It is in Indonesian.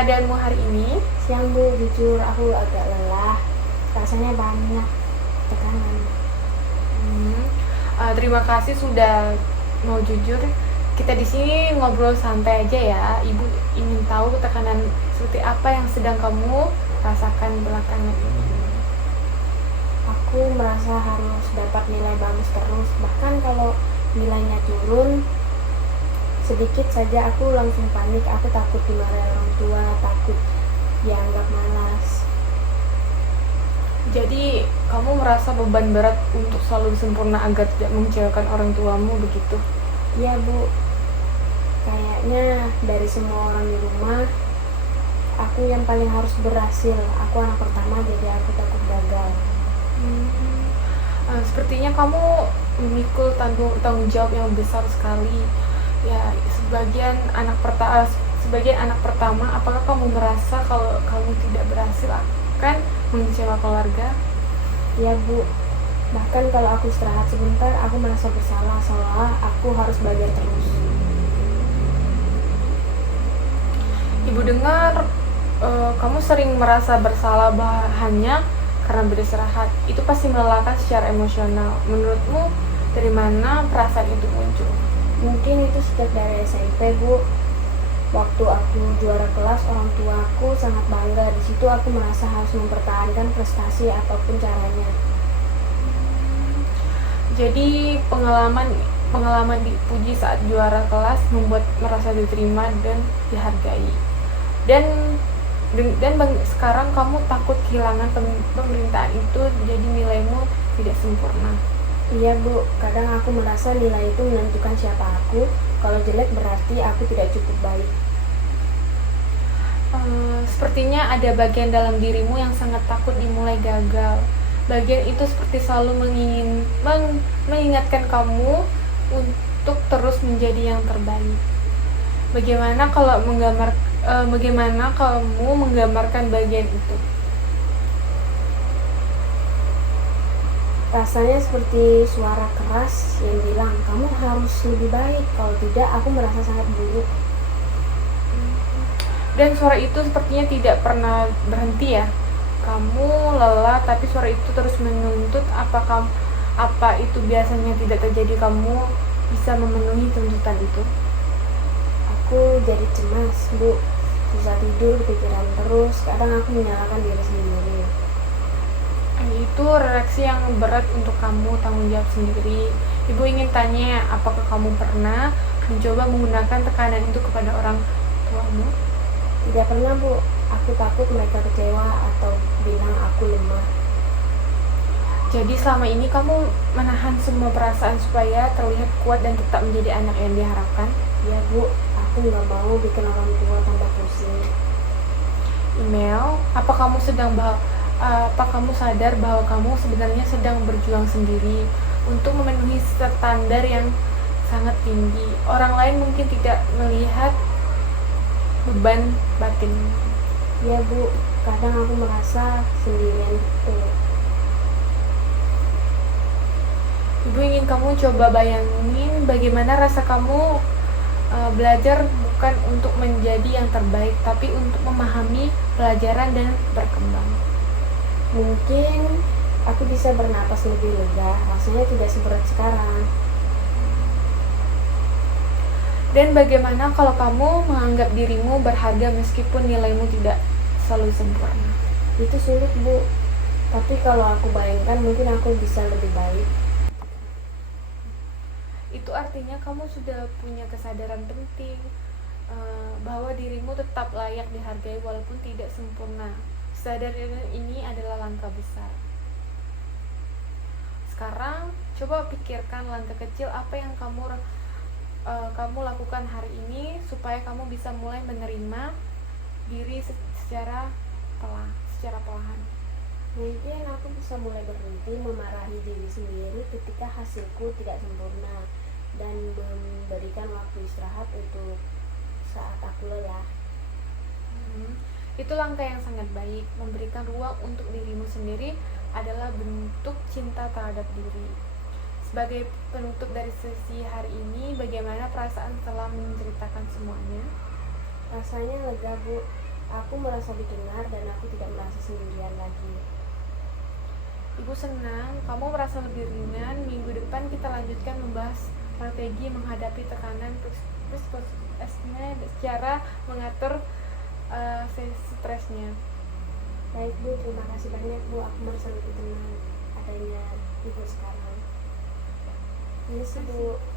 keadaanmu hari ini? Siang Bu, jujur aku agak lelah. Rasanya banyak tekanan. Hmm, terima kasih sudah mau jujur. Kita di sini ngobrol santai aja ya. Ibu ingin tahu tekanan seperti apa yang sedang kamu rasakan belakangan ini. Aku merasa harus dapat nilai bagus terus. Bahkan kalau nilainya turun sedikit saja aku langsung panik. Aku takut dimarahi orang tua, takut dianggap malas. Jadi kamu merasa beban berat untuk selalu sempurna agar tidak mengecewakan orang tuamu begitu? Iya Bu, kayaknya dari semua orang di rumah aku yang paling harus berhasil. Aku anak pertama jadi aku takut gagal. Sepertinya kamu memikul tanggung jawab yang besar sekali. Ya, sebagian anak pertama, apakah kamu merasa kalau kamu tidak berhasil akan mengecewakan keluarga? Iya Bu, bahkan kalau aku istirahat sebentar aku merasa bersalah seolah aku harus belajar terus. Ibu dengar kamu sering merasa bersalah hanya karena beristirahat. Itu pasti melelahkan secara emosional. Menurutmu dari mana perasaan itu muncul? Mungkin itu sejak dari SMP Bu. Waktu aku juara kelas, orang tua aku sangat bangga. Di situ aku merasa harus mempertahankan prestasi apapun caranya. Jadi pengalaman dipuji saat juara kelas membuat merasa diterima dan dihargai. Dan sekarang kamu takut kehilangan pemerintahan itu, jadi nilaimu tidak sempurna. Iya Bu, kadang aku merasa nilai itu menentukan siapa aku. Kalau jelek berarti aku tidak cukup baik. Sepertinya ada bagian dalam dirimu yang sangat takut dimulai gagal. Bagian itu seperti selalu mengingatkan kamu untuk terus menjadi yang terbaik. Bagaimana kamu menggambarkan bagian itu? Rasanya seperti suara keras yang bilang, kamu harus lebih baik. Kalau tidak, aku merasa sangat buruk. Dan suara itu sepertinya tidak pernah berhenti ya. Kamu lelah, tapi suara itu terus menuntut. Apa itu biasanya tidak terjadi, kamu bisa memenuhi tuntutan itu? Aku jadi cemas Bu, susah tidur, pikiran terus. Kadang aku menyalahkan diri sendiri. Itu reaksi yang berat untuk kamu tanggung jawab sendiri. Ibu ingin tanya, apakah kamu pernah mencoba menggunakan tekanan itu kepada orang tuamu? Tidak pernah Bu, aku takut mereka kecewa atau bilang aku lemah. Jadi selama ini kamu menahan semua perasaan supaya terlihat kuat dan tetap menjadi anak yang diharapkan? Ya Bu, aku nggak mau bikin orang tua tambah pusing. Email, apa kamu sadar bahwa kamu sebenarnya sedang berjuang sendiri untuk memenuhi standar yang sangat tinggi? Orang lain mungkin tidak melihat beban batin. Ya Bu, kadang aku merasa sendirian betul. Ibu ingin kamu coba bayangin bagaimana rasa kamu belajar bukan untuk menjadi yang terbaik, tapi untuk memahami pelajaran dan berkembang. Mungkin aku bisa bernapas lebih lega, rasanya tidak seberat sekarang. Dan bagaimana kalau kamu menganggap dirimu berharga meskipun nilaimu tidak selalu sempurna? Itu sulit Bu, tapi kalau aku bayangkan mungkin aku bisa lebih baik. Itu artinya kamu sudah punya kesadaran penting bahwa dirimu tetap layak dihargai walaupun tidak sempurna. Kesadaran ini adalah langkah besar. Sekarang coba pikirkan langkah kecil apa yang kamu lakukan hari ini supaya kamu bisa mulai menerima diri secara perlahan. Mungkin aku bisa mulai berhenti memarahi diri sendiri ketika hasilku tidak sempurna dan memberikan waktu istirahat untuk saat aku lelah. Itu langkah yang sangat baik. Memberikan ruang untuk dirimu sendiri adalah bentuk cinta terhadap diri. Sebagai penutup dari sesi hari ini, bagaimana perasaan setelah menceritakan semuanya? Rasanya lega Bu, Aku merasa didengar dan aku tidak merasa sendirian lagi. Ibu senang kamu merasa lebih ringan. Minggu depan kita lanjutkan membahas strategi menghadapi tekanan plus stresnya, cara mengatur stresnya. Baik Bu, terima kasih banyak Bu. Aku merasa lebih tenang adanya Ibu sekarang. Ini sih Bu.